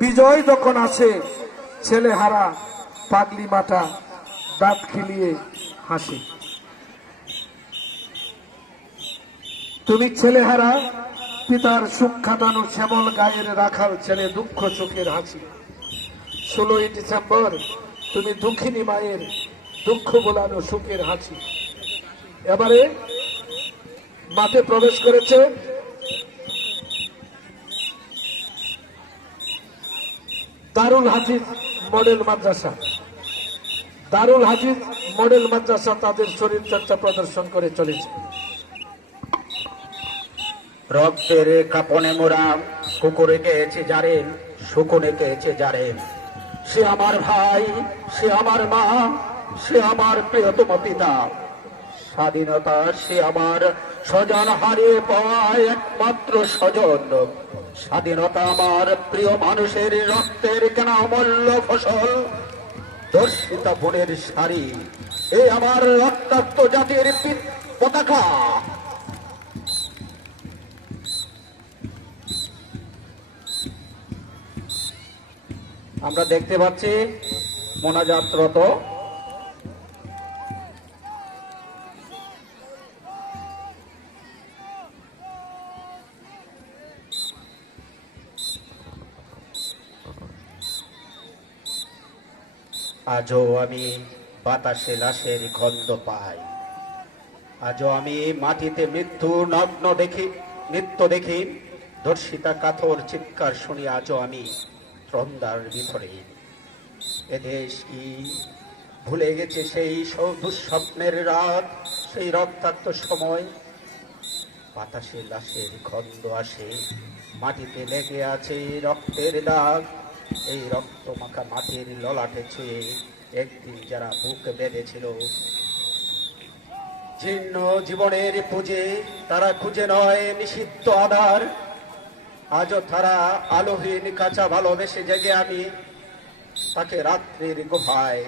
বিজয় যখন আসে ছেলে হারা পাগলি মাটা দাঁত খিলিয়ে হাসে। তুমি ছেলে হারা পিতার সুখ খাটানো শ্যামল গায়ের রাখাল ছেলে দুঃখ চোখের হাসি। 16ই ডিসেম্বর তুমি দুঃখিনী মায়ের দুঃখ বোলানো সুখের হাসি। এবারে মাঠে প্রবেশ করেছে দারুল হাফিজ মডেল মাদ্রাসা। দারুল হাফিজ মডেল মাদ্রাসা তাদের শরীর চর্চা প্রদর্শন করে চলেছে। রক্তের কাপনে মোরা কুকুরে গেছে যারে, শুকুনে গেছে যারে, সে আমার ভাই, সে আমার মা, সে আমার প্রিয়তম পিতা। স্বাধীনতা সে আমার স্বজন হারিয়ে পাওয়া একমাত্র স্বজন। স্বাধীনতা আমার প্রিয় মানুষের রক্তের কেনা অমূল্য ফসল। ধর্ষিতা বোনের শাড়ি এই আমার রক্তাক্ত জাতির পতাকা। আমরা দেখতে পাচ্ছি মোনাজাতরত আজও আমি বাতাসে লাশের গন্ধ পাই, আজও আমি মাটিতে মৃত্যু দেখি, ধর্ষিতা কাতর চিৎকার শুনি আজও আমি ত্রন্দার ভিতরে। এদেশ কি ভুলে গেছে সেই দুঃস্বপ্নের রাত, সেই রক্তাক্ত সময়? বাতাসে লাশের গন্ধ আসে, মাটিতে লেগে আছে রক্তের দাগ। এই রক্ত মাখা মাটির ললাটে ছুঁয়ে একদিন যারা বুক বেঁধেছিল জীর্ণ জীবনের পুঁজে, তারা খুঁজে নয় নিষিদ্ধ আধার। আজও তারা আলোহীন কাঁচা ভালোবেসে জেগে আমি তাকে রাত্রির গুহায়।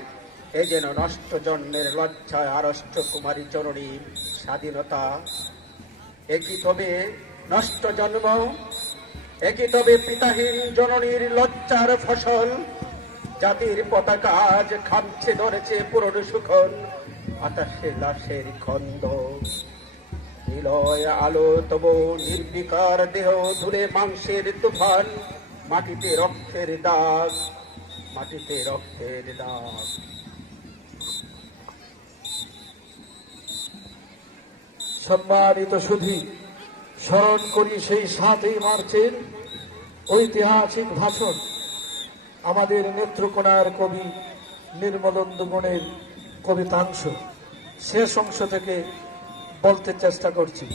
এ যেন নষ্ট জন্মের লজ্জায় আড়ষ্ট কুমারী জননী স্বাধীনতা। একই তবে নষ্ট জন্ম, একই তবে পিতাহীন জননীর লজ্জার ফসল। জাতির পতাকা আজ খামছে ধরেছে পুরনো সুখন, আকাশে লাশের খন্দ। নিলয় আলো তবু নির্বিকার দেহ ধুলে মাংসের তুফান। মাটিতে রক্তের দাগ, মাটিতে রক্তের দাগ। সম্মানিত সুধী, স্মরণ করি সেই 7ই মার্চের ঐতিহাসিক ভাষণ। আমাদের নেত্রকোনার কবি নির্মলেন্দু গুণের কবিতাংশ শেষ অংশ থেকে বলতে চেষ্টা করছি।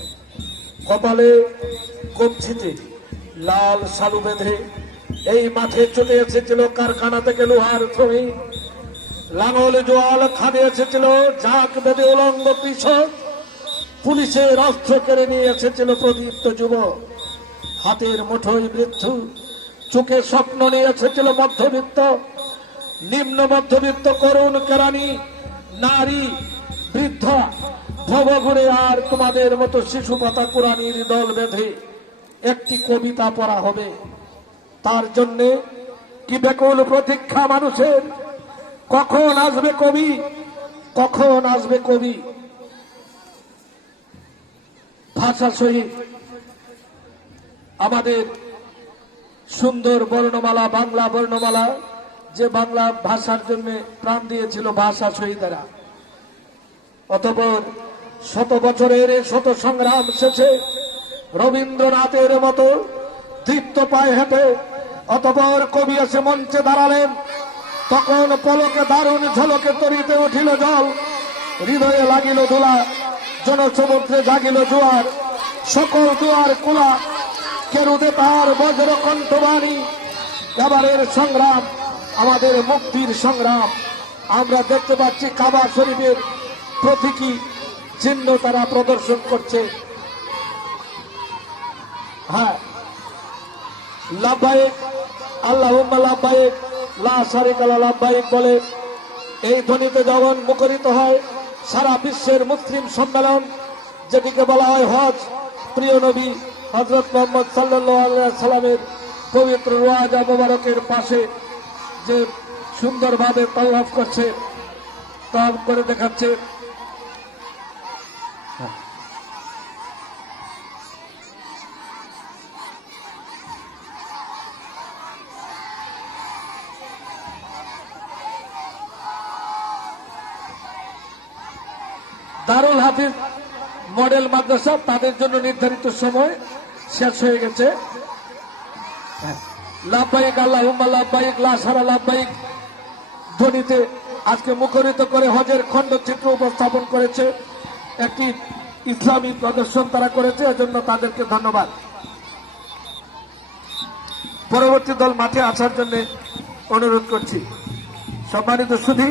কপালে কবজিতে লাল শালু বেঁধে এই মাঠে ছুটে এসেছিল কারখানা থেকে লোহার শ্রমিক। লাঙল জোয়াল খাদে এসেছিল ঝাঁক বেঁধে উলঙ্গ কৃষক। পুলিশের অস্ত্র কেড়ে নিয়ে এসেছিল প্রদীপ্ত যুবক। হাতের মুঠোয় মৃত্যু, চোখে স্বপ্ন নিয়ে এসেছিল মধ্যবিত্ত, নিম্ন মধ্যবিত্ত, করুণ কেরানি, নারী, বৃদ্ধা, ভবঘুরে আর তোমাদের মতো শিশু পাতা কুরানির দল বেঁধে একটি কবিতা পড়া হবে। তার জন্যে কি ব্যাকুল প্রতীক্ষা মানুষের, কখন আসবে কবি, কখন আসবে কবি। ভাষা শহীদ আমাদের সুন্দর বর্ণমালা, বাংলা বর্ণমালা, যে বাংলা ভাষার জন্য প্রাণ দিয়েছিল ভাষা শহীদেরা। অতঃপর 100 বছরের 100 সংগ্রাম শেষে রবীন্দ্রনাথের মতো দীপ্ত পায়ে হেঁটে অতঃপর কবি এসে মঞ্চে দাঁড়ালেন। তখন পলকে দারুণ ঝলকে তরিতে উঠিল জল, হৃদয়ে লাগিল ধুলা, জনসমুদ্রে জাগিল জোয়ার। সকল দুয়ার খোলা, কেরুদে তার বজ্র কণ্ঠবাণী। এবারের সংগ্রাম আমাদের মুক্তির সংগ্রাম। আমরা দেখতে পাচ্ছি কাবা শরীফের প্রতীকী চিহ্ন তারা প্রদর্শন করছে। হ্যাঁ, লাব্বাইক আল্লাহুম্মা লাব্বাইক লা শারীকা লাক লাব্বাইক বলে এই ধ্বনিতে যখন মুখরিত হয় সারা বিশ্বের মুসলিম সম্মেলন, যেটিকে বলা হয় হজ। প্রিয় নবী হযরত মুহাম্মদ সাল্লাল্লাহু আলাইহি সাল্লামের পবিত্র রোয়াজা মোবারকের পাশে যে সুন্দরভাবে তাওয়াফ করছে, তাওয়াফ করে দেখাচ্ছে। দারুল হাফিজ মডেল মাদ্রাসা, তাদের জন্য নির্ধারিত সময় শেষ হয়ে গেছে। লাভবাহিক আল্লাহুম্মা লাভবাহিক লা সারা লাভবাহিক ধ্বনিতে আজকে মুখরিত করে হজের খণ্ডচিত্র উপস্থাপন করেছে, একটি ইসলামী প্রদর্শন তারা করেছে, এজন্য তাদেরকে ধন্যবাদ। পরবর্তী দল মাঠে আসার জন্য অনুরোধ করছি। সম্মানিত সুধী,